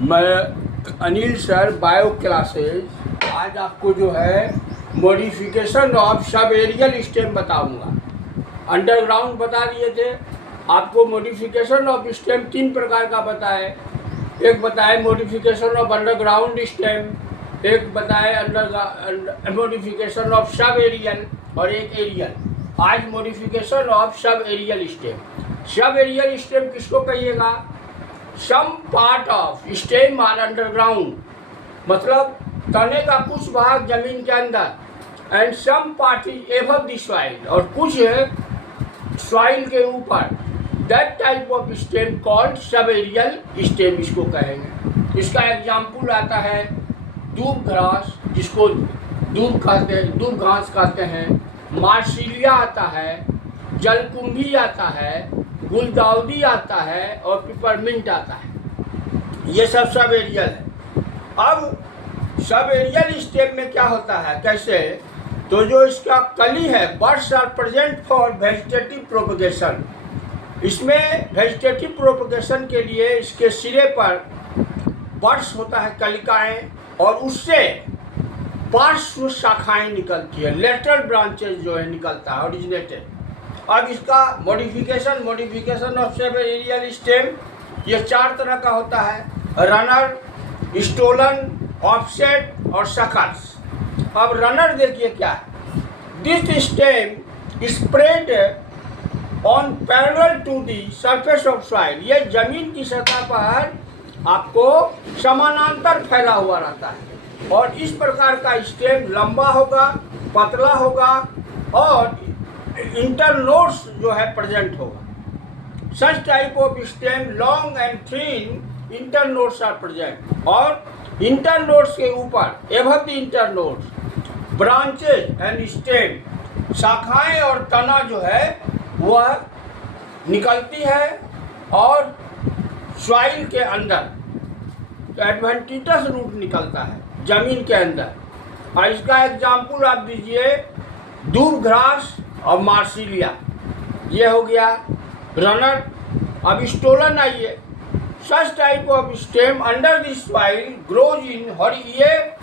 मैं Anil sir bio classes आज आपको जो है modification of sub aerial stem बताऊंगा। अंडरग्राउंड बता दिए थे आपको। मॉडिफिकेशन ऑफ स्टेम 3 प्रकार का बताए। एक बताए मॉडिफिकेशन ऑफ अंडरग्राउंड स्टेम, एक बताए मॉडिफिकेशन ऑफ सब एरियल और एक एरियल। आज modification of sub aerial stem. Sub aerial stem किसको कहिएगा? Some part of stem are underground, मतलब तने का कुछ भाग जमीन के अंदर, and some part is above the soil, और कुछ सॉइल के ऊपर। That type of stem called sub aerial stem इसको कहेंगे। इसका एग्जाम्पल आता है दूब घास, जिसको दूब घास कहते हैं, मार्सिलिया आता है, जलकुंभी आता है, गुलदाउदी आता है और पिपरमिंट आता है। ये सब एरियल है। अब सब एरियल स्टेम में क्या होता है, कैसे? तो जो इसका कली है, buds are present for vegetative propagation. इसमें वेजिटेटिव प्रोपगेशन के लिए इसके सिरे पर बर्ड्स होता है, कलिकाएं, और उससे पार्श्व शाखाएं निकलती है, लेटरल ब्रांचेस जो है निकलता है, ओरिजिनेटेड। अब इसका modification of sub aerial stem ये 4 तरह का होता है: रनर, स्टोलन, ऑफसेट और सकर्स। अब रनर देखिए क्या है। This stem spread on parallel to the surface of soil. ये जमीन की सतह पर आपको समानांतर फैला हुआ रहता है, और इस प्रकार का स्टेम लंबा होगा, पतला होगा और इंटरनोड्स जो है प्रेजेंट होगा। Such type of stem long and thin internodes are present, और इंटरनोड्स के ऊपर above the internodes branches and stem, शाखाएं और तना जो है वह निकलती है और सॉइल के अंदर तो एडवेंटिटस रूट निकलता है जमीन के अंदर। और इसका एग्जाम्पल आप दीजिए दूब घास और मार्सिलिया। ये हो गया रनर। अब स्टोलन आइए। सच type of stem under the soil grows in ये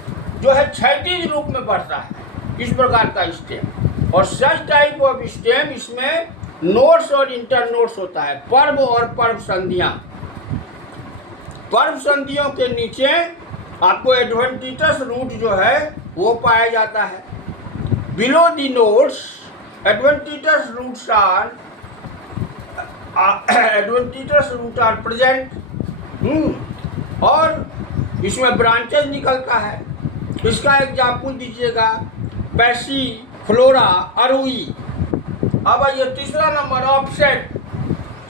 जो है क्षैतिज रूप में बढ़ता है, इस प्रकार का स्टेम। और सच टाइप ऑफ स्टेम इसमें नोड्स और इंटरनोड्स होता है, पर्व और पर्व संधियां। पर्व संधियों के नीचे आपको एडवेंटिटस रूट जो है वो पाया जाता है। Below the nodes adventitious root are present, और इसमें ब्रांचेस निकलता है। इसका एग्जाम्पल दीजिएगा पैसी, फ्लोरा, अरुई। अब आइए तीसरा number, offset.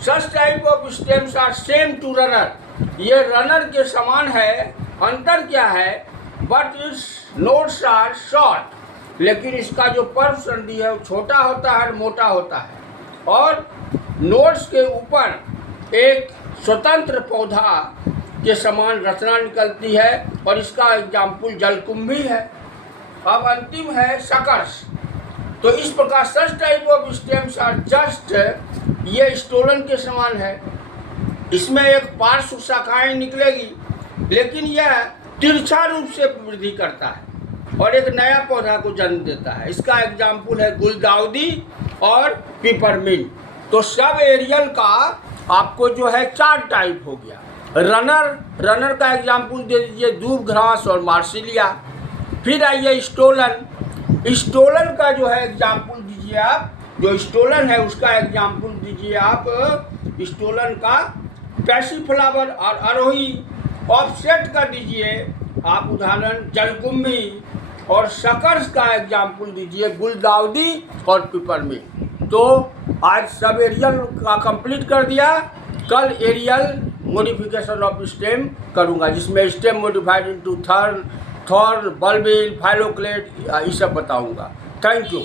Such type of stems are same to runner. ये रनर के समान है। अंतर क्या है? But its nodes are short, लेकिन इसका जो पर्व संधि है वो छोटा होता है, मोटा होता है, और नोड्स के ऊपर एक स्वतंत्र पौधा के समान रचना निकलती है, और इसका एग्जाम्पल जलकुंभी है। अब अंतिम है सकर्स। तो इस प्रकार such type of stems are just, ये स्टोलन के समान है। इसमें एक पार्श्व शाखाएं निकलेगी, लेकिन यह तिरछा रूप से वृद्धि करता है और एक नया पौधा को जन्म देता है। इसका एग्जाम्पल है गुलदाउदी और पिपरमिंट। तो सब एरियल का आपको जो है 4 टाइप हो गया। रनर का एग्जाम्पल दे दीजिए दूब घास और मार्सिलिया। फिर आइए स्टोलन का जो है एग्जाम्पल दीजिए आप। जो स्टोलन है उसका एग्जाम्पल दीजिए आप स्टोलन का पैसीफ्लावर और अरोही। ऑफसेट का दीजिए आप उदाहरण जलकुंभी, और सकर्स का एग्जाम्पल दीजिए गुलदाउदी और पिपरमिंट। तो आज सब एरियल का कंप्लीट कर दिया। कल एरियल मॉडिफिकेशन ऑफ स्टेम करूँगा, जिसमें stem modified into thorn, bulbil, phylloclade, ये सब बताऊँगा। Thank you.